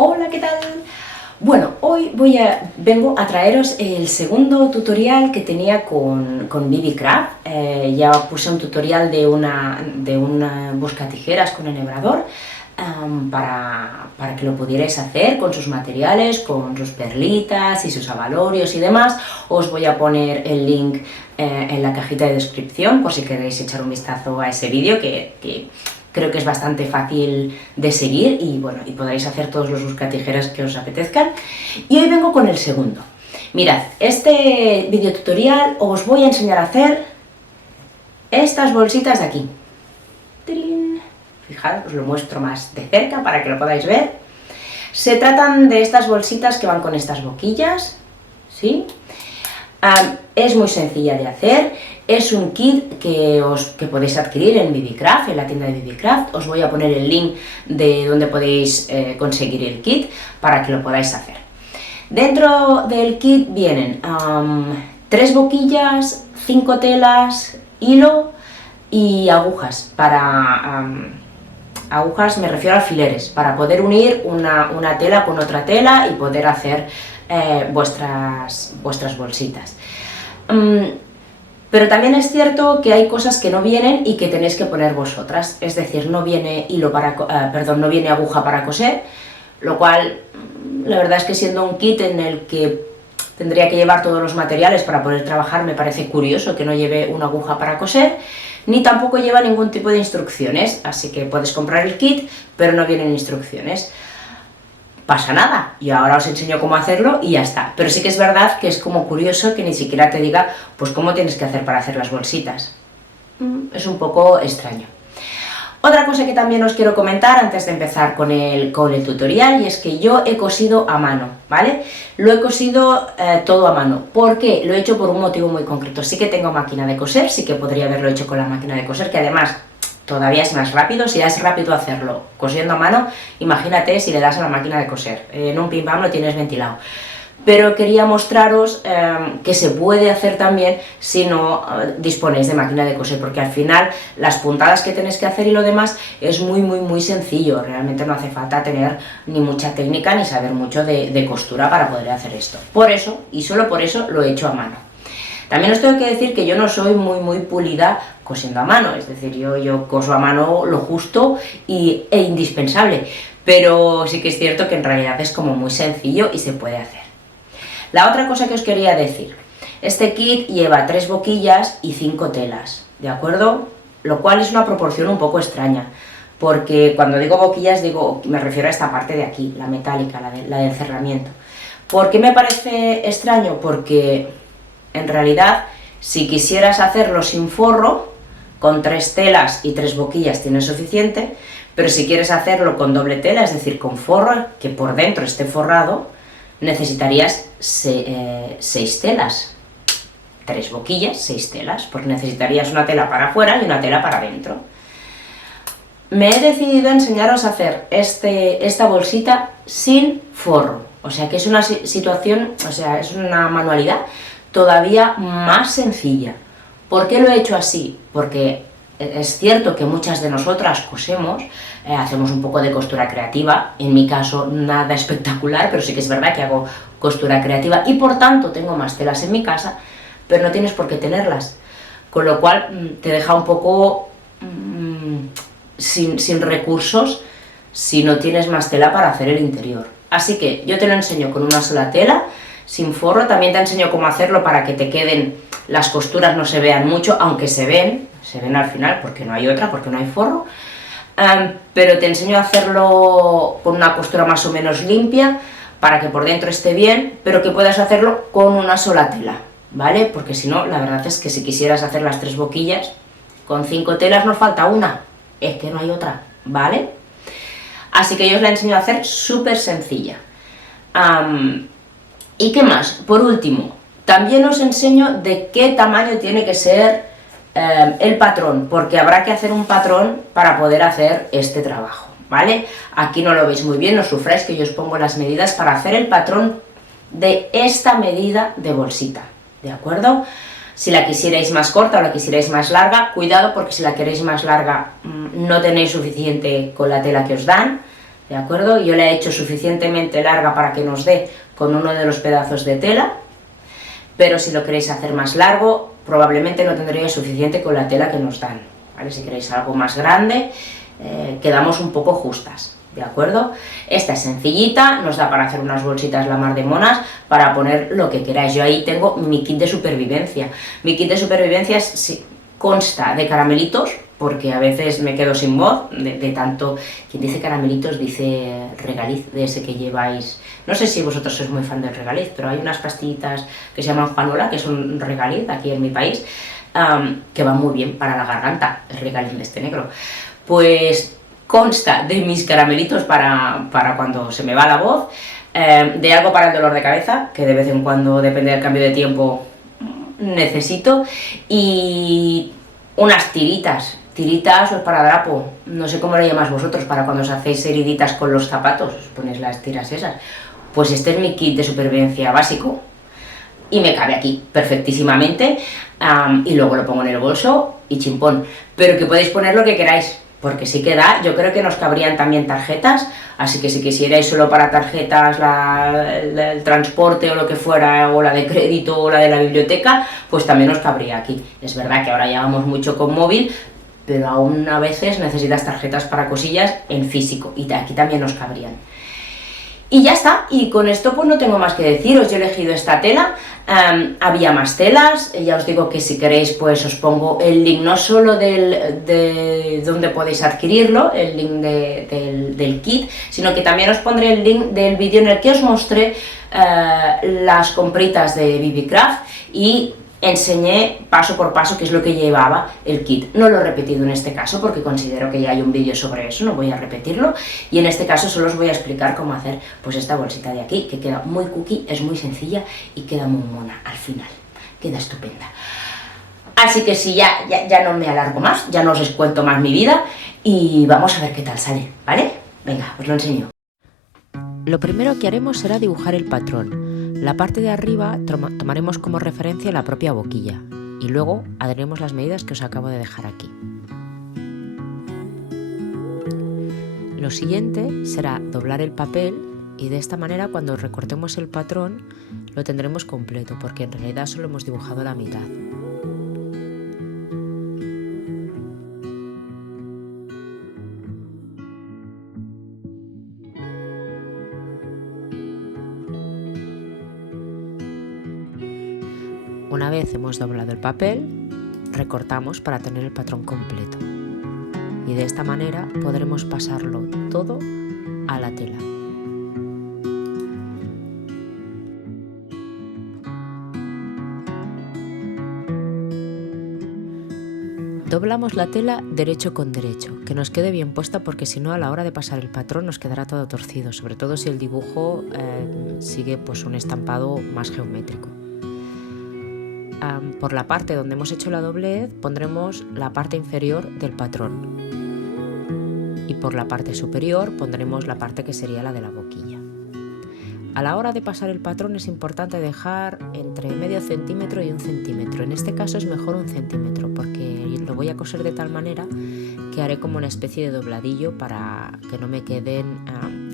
Hola, ¿qué tal? Bueno, hoy vengo a traeros el segundo tutorial que tenía con BB-Craft. Ya puse un tutorial de una buscatijeras con enhebrador para que lo pudierais hacer con sus materiales, con sus perlitas y sus abalorios y demás. Os voy a poner el link en la cajita de descripción por si queréis echar un vistazo a ese vídeo que creo que es bastante fácil de seguir y bueno, y podréis hacer todos los buscatijeras que os apetezcan. Y hoy vengo con el segundo. Mirad, este video tutorial os voy a enseñar a hacer estas bolsitas de aquí. ¡Tilín! Fijaros, os lo muestro más de cerca para que lo podáis ver. Se tratan de estas bolsitas que van con estas boquillas, ¿sí? Es muy sencilla de hacer, es un kit que podéis adquirir en BB-Craft, en la tienda de BB-Craft. Os voy a poner el link de donde podéis conseguir el kit para que lo podáis hacer. Dentro del kit vienen 3 boquillas, 5 telas, hilo y agujas agujas me refiero a alfileres, para poder unir una tela con otra tela y poder hacer vuestras bolsitas. Pero también es cierto que hay cosas que no vienen y que tenéis que poner vosotras, es decir, no viene no viene aguja para coser, lo cual la verdad es que siendo un kit en el que tendría que llevar todos los materiales para poder trabajar, me parece curioso que no lleve una aguja para coser, ni tampoco lleva ningún tipo de instrucciones, así que puedes comprar el kit, pero no vienen instrucciones. Pasa nada, y ahora os enseño cómo hacerlo y ya está. Pero sí que es verdad que es como curioso que ni siquiera te diga pues cómo tienes que hacer para hacer las bolsitas. Es un poco extraño. Otra cosa que también os quiero comentar antes de empezar con el tutorial, y es que yo he cosido a mano, ¿vale? Lo he cosido todo a mano. ¿Por qué? Lo he hecho por un motivo muy concreto. Sí que tengo máquina de coser, sí que podría haberlo hecho con la máquina de coser, que además todavía es más rápido. Si ya es rápido hacerlo cosiendo a mano, imagínate si le das a la máquina de coser. En un pim pam lo tienes ventilado. Pero quería mostraros que se puede hacer también si no disponéis de máquina de coser, porque al final las puntadas que tenéis que hacer y lo demás es muy sencillo. Realmente no hace falta tener ni mucha técnica ni saber mucho de costura para poder hacer esto. Por eso, y solo por eso, lo he hecho a mano. También os tengo que decir que yo no soy muy pulida cosiendo a mano, es decir, yo coso a mano lo justo e indispensable, pero sí que es cierto que en realidad es como muy sencillo y se puede hacer. La otra cosa que os quería decir, este kit lleva 3 boquillas y 5 telas, ¿de acuerdo? Lo cual es una proporción un poco extraña, porque cuando digo boquillas me refiero a esta parte de aquí, la metálica, la de encerramiento. ¿Por qué me parece extraño? Porque en realidad, si quisieras hacerlo sin forro, con 3 telas y 3 boquillas tienes suficiente, pero si quieres hacerlo con doble tela, es decir, con forro, que por dentro esté forrado, necesitarías 6 telas. 3 boquillas, 6 telas, porque necesitarías una tela para afuera y una tela para adentro. Me he decidido enseñaros a hacer esta bolsita sin forro, o sea que es una situación, es una manualidad todavía más sencilla. ¿Por qué lo he hecho así? Porque es cierto que muchas de nosotras cosemos, hacemos un poco de costura creativa, en mi caso nada espectacular, pero sí que es verdad que hago costura creativa y por tanto tengo más telas en mi casa, pero no tienes por qué tenerlas, con lo cual te deja un poco sin recursos si no tienes más tela para hacer el interior. Así que yo te lo enseño con una sola tela, sin forro. También te enseño cómo hacerlo para que te queden, las costuras no se vean mucho, aunque se ven al final porque no hay otra, porque no hay forro, pero te enseño a hacerlo con una costura más o menos limpia, para que por dentro esté bien, pero que puedas hacerlo con una sola tela, ¿vale? Porque si no, la verdad es que si quisieras hacer las 3 boquillas, con 5 telas nos falta una, es que no hay otra, ¿vale? Así que yo os la enseño a hacer súper sencilla. ¿Y qué más? Por último, también os enseño de qué tamaño tiene que ser el patrón, porque habrá que hacer un patrón para poder hacer este trabajo, ¿vale? Aquí no lo veis muy bien, no sufráis que yo os pongo las medidas para hacer el patrón de esta medida de bolsita, ¿de acuerdo? Si la quisierais más corta o la quisierais más larga, cuidado porque si la queréis más larga no tenéis suficiente con la tela que os dan, ¿de acuerdo? Yo la he hecho suficientemente larga para que nos dé con uno de los pedazos de tela, pero si lo queréis hacer más largo, probablemente no tendríais suficiente con la tela que nos dan, ¿vale? Si queréis algo más grande, quedamos un poco justas, ¿de acuerdo? Esta es sencillita, nos da para hacer unas bolsitas la mar de monas, para poner lo que queráis. Yo ahí tengo mi kit de supervivencia. Mi kit de supervivencia consta de caramelitos, porque a veces me quedo sin voz, de tanto, quien dice caramelitos dice regaliz, de ese que lleváis. No sé si vosotros sois muy fan del regaliz, pero hay unas pastillitas que se llaman Juanola, que son regaliz aquí en mi país, que van muy bien para la garganta, el regaliz de este negro. Pues consta de mis caramelitos para cuando se me va la voz, de algo para el dolor de cabeza, que de vez en cuando, depende del cambio de tiempo, necesito, y unas tiritas o esparadrapo, no sé cómo lo llamáis vosotros, para cuando os hacéis heriditas con los zapatos, os ponéis las tiras esas. Pues este es mi kit de supervivencia básico, y me cabe aquí perfectísimamente, y luego lo pongo en el bolso y chimpón, pero que podéis poner lo que queráis, porque sí que da. Yo creo que nos cabrían también tarjetas, así que si quisierais solo para tarjetas el transporte o lo que fuera, o la de crédito o la de la biblioteca, pues también os cabría aquí. Es verdad que ahora llevamos mucho con móvil, pero aún a veces necesitas tarjetas para cosillas en físico, y aquí también nos cabrían. Y ya está, y con esto pues no tengo más que deciros. Yo he elegido esta tela, había más telas, ya os digo que si queréis pues os pongo el link no solo de donde podéis adquirirlo, el link del kit, sino que también os pondré el link del vídeo en el que os mostré las compritas de BB-Craft y enseñé paso por paso qué es lo que llevaba el kit. No lo he repetido en este caso porque considero que ya hay un vídeo sobre eso, no voy a repetirlo, y en este caso solo os voy a explicar cómo hacer pues esta bolsita de aquí, que queda muy cookie, es muy sencilla y queda muy mona al final, queda estupenda. Así que sí, ya no me alargo más, ya no os cuento más mi vida y vamos a ver qué tal sale, ¿vale? Venga, os lo enseño. Lo primero que haremos será dibujar el patrón. La parte de arriba tomaremos como referencia la propia boquilla y luego haremos las medidas que os acabo de dejar aquí. Lo siguiente será doblar el papel y de esta manera cuando recortemos el patrón lo tendremos completo, porque en realidad solo hemos dibujado la mitad. Una vez hemos doblado el papel, recortamos para tener el patrón completo. Y de esta manera podremos pasarlo todo a la tela. Doblamos la tela derecho con derecho, que nos quede bien puesta, porque si no a la hora de pasar el patrón nos quedará todo torcido, sobre todo si el dibujo sigue pues un estampado más geométrico. Por la parte donde hemos hecho la doblez pondremos la parte inferior del patrón y por la parte superior pondremos la parte que sería la de la boquilla. A la hora de pasar el patrón es importante dejar entre medio centímetro y 1 centímetro. En este caso es mejor 1 centímetro porque lo voy a coser de tal manera que haré como una especie de dobladillo para que no me quede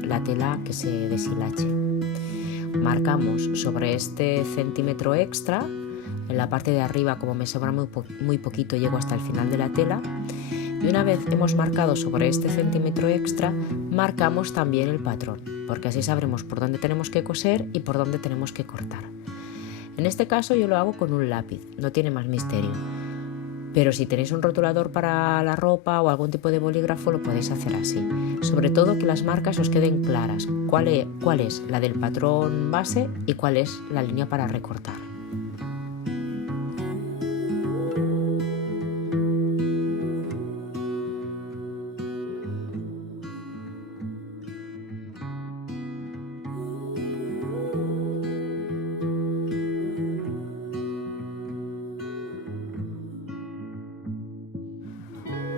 la tela que se deshilache. Marcamos sobre este centímetro extra. En la parte de arriba, como me sobra muy poquito, llego hasta el final de la tela, y una vez hemos marcado sobre este centímetro extra, marcamos también el patrón, porque así sabremos por dónde tenemos que coser y por dónde tenemos que cortar. En este caso yo lo hago con un lápiz, no tiene más misterio, pero si tenéis un rotulador para la ropa o algún tipo de bolígrafo lo podéis hacer así. Sobre todo que las marcas os queden claras, cuál es la del patrón base y cuál es la línea para recortar.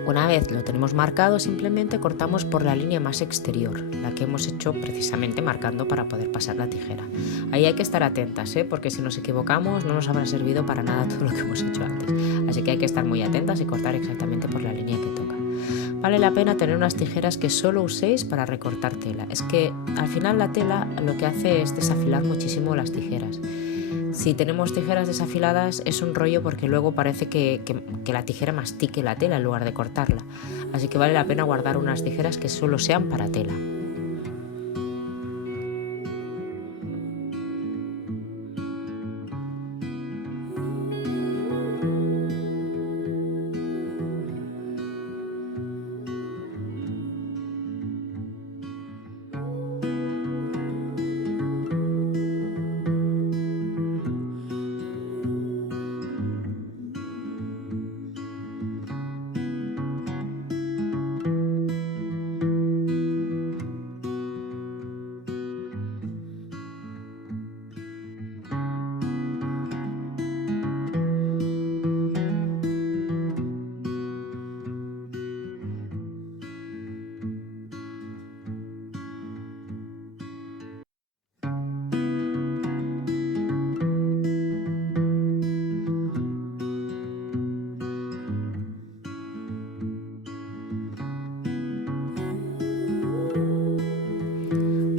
Una vez lo tenemos marcado, simplemente cortamos por la línea más exterior, la que hemos hecho precisamente marcando para poder pasar la tijera. Ahí hay que estar atentas, porque si nos equivocamos no nos habrá servido para nada todo lo que hemos hecho antes. Así que hay que estar muy atentas y cortar exactamente por la línea que toca. vale la pena tener unas tijeras que solo uséis para recortar tela. Es que al final la tela lo que hace es desafilar muchísimo las tijeras. Si tenemos tijeras desafiladas es un rollo porque luego parece que la tijera mastique la tela en lugar de cortarla. Así que vale la pena guardar unas tijeras que solo sean para tela.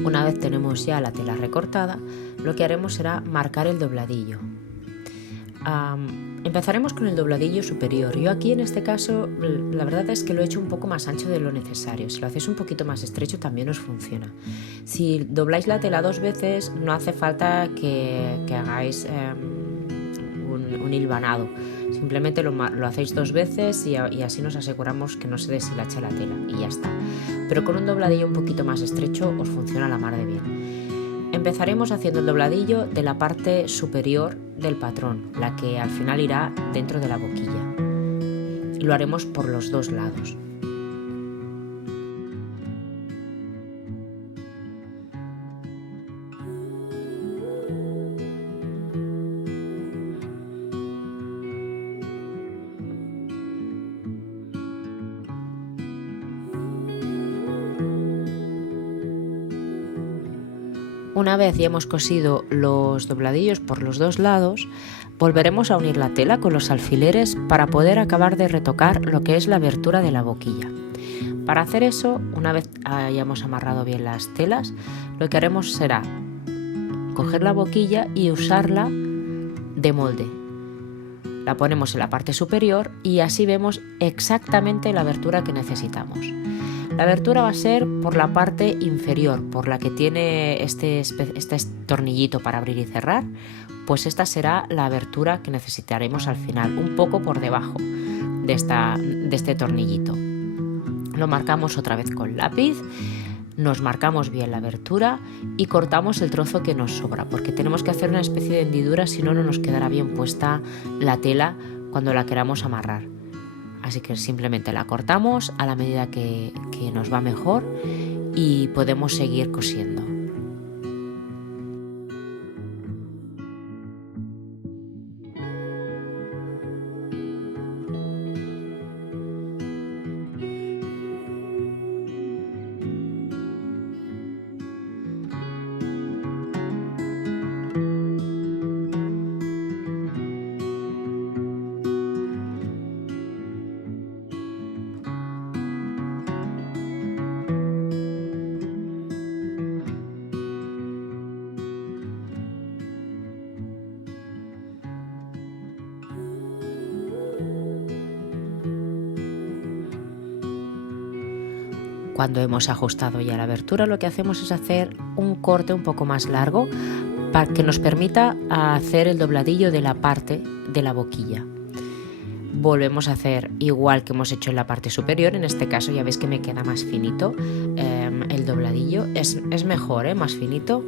Una vez tenemos ya la tela recortada, lo que haremos será marcar el dobladillo. Empezaremos con el dobladillo superior. Yo aquí en este caso la verdad es que lo he hecho un poco más ancho de lo necesario. Si lo hacéis un poquito más estrecho también os funciona. Si dobláis la tela 2 veces no hace falta que hagáis un hilvanado. Simplemente lo hacéis 2 veces y así nos aseguramos que no se deshilacha la tela y ya está. Pero con un dobladillo un poquito más estrecho os funciona a la mar de bien. Empezaremos haciendo el dobladillo de la parte superior del patrón, la que al final irá dentro de la boquilla. Y lo haremos por los 2 lados. Una vez ya hemos cosido los dobladillos por los 2 lados, volveremos a unir la tela con los alfileres para poder acabar de retocar lo que es la abertura de la boquilla. Para hacer eso, una vez hayamos amarrado bien las telas, lo que haremos será coger la boquilla y usarla de molde. La ponemos en la parte superior y así vemos exactamente la abertura que necesitamos. La abertura va a ser por la parte inferior, por la que tiene este tornillito para abrir y cerrar, pues esta será la abertura que necesitaremos al final, un poco por debajo de este tornillito. Lo marcamos otra vez con lápiz, nos marcamos bien la abertura y cortamos el trozo que nos sobra, porque tenemos que hacer una especie de hendidura, si no, no nos quedará bien puesta la tela cuando la queramos amarrar. Así que simplemente la cortamos a la medida que nos va mejor y podemos seguir cosiendo. Cuando hemos ajustado ya la abertura, lo que hacemos es hacer un corte un poco más largo para que nos permita hacer el dobladillo de la parte de la boquilla. Volvemos a hacer igual que hemos hecho en la parte superior. En este caso ya veis que me queda más finito el dobladillo. Es mejor, más finito.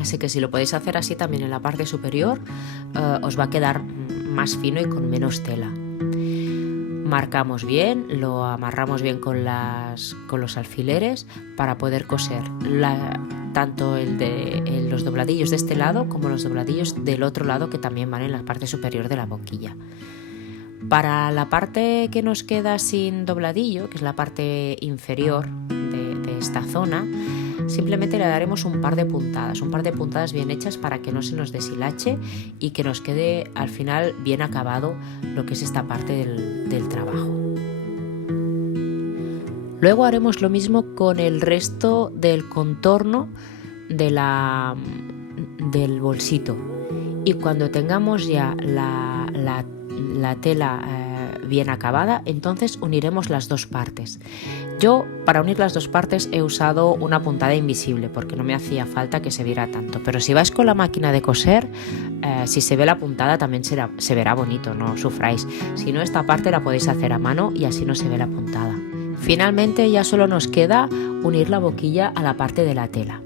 Así que si lo podéis hacer así también en la parte superior, os va a quedar más fino y con menos tela. Marcamos bien, lo amarramos bien con los alfileres para poder coser tanto los dobladillos de este lado como los dobladillos del otro lado, que también van en la parte superior de la boquilla. Para la parte que nos queda sin dobladillo, que es la parte inferior de esta zona, simplemente le daremos un par de puntadas bien hechas para que no se nos deshilache y que nos quede al final bien acabado lo que es esta parte del trabajo. Luego haremos lo mismo con el resto del contorno del bolsito, y cuando tengamos ya la tela bien acabada, entonces uniremos las dos partes. Yo, para unir las dos partes, he usado una puntada invisible porque no me hacía falta que se viera tanto, pero si vais con la máquina de coser, si se ve la puntada también se verá bonito, no sufráis. Si no, esta parte la podéis hacer a mano y así no se ve la puntada. Finalmente ya solo nos queda unir la boquilla a la parte de la tela.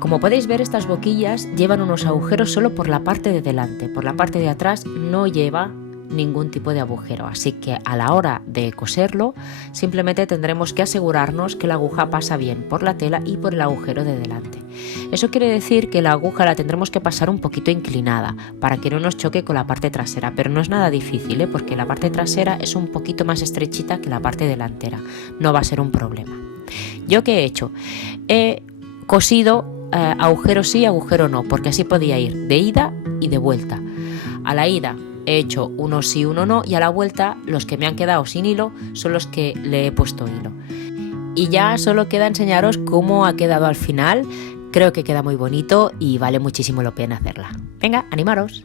Como podéis ver, estas boquillas llevan unos agujeros solo por la parte de delante, por la parte de atrás no lleva ningún tipo de agujero, así que a la hora de coserlo simplemente tendremos que asegurarnos que la aguja pasa bien por la tela y por el agujero de delante. Eso quiere decir que la aguja la tendremos que pasar un poquito inclinada para que no nos choque con la parte trasera, pero no es nada difícil, porque la parte trasera es un poquito más estrechita que la parte delantera, no va a ser un problema. ¿Yo qué he hecho? He cosido agujero sí, agujero no, porque así podía ir de ida y de vuelta. A la ida he hecho uno sí, uno no, y a la vuelta los que me han quedado sin hilo son los que le he puesto hilo. Y ya solo queda enseñaros cómo ha quedado al final. Creo que queda muy bonito y vale muchísimo la pena hacerla. Venga, animaros.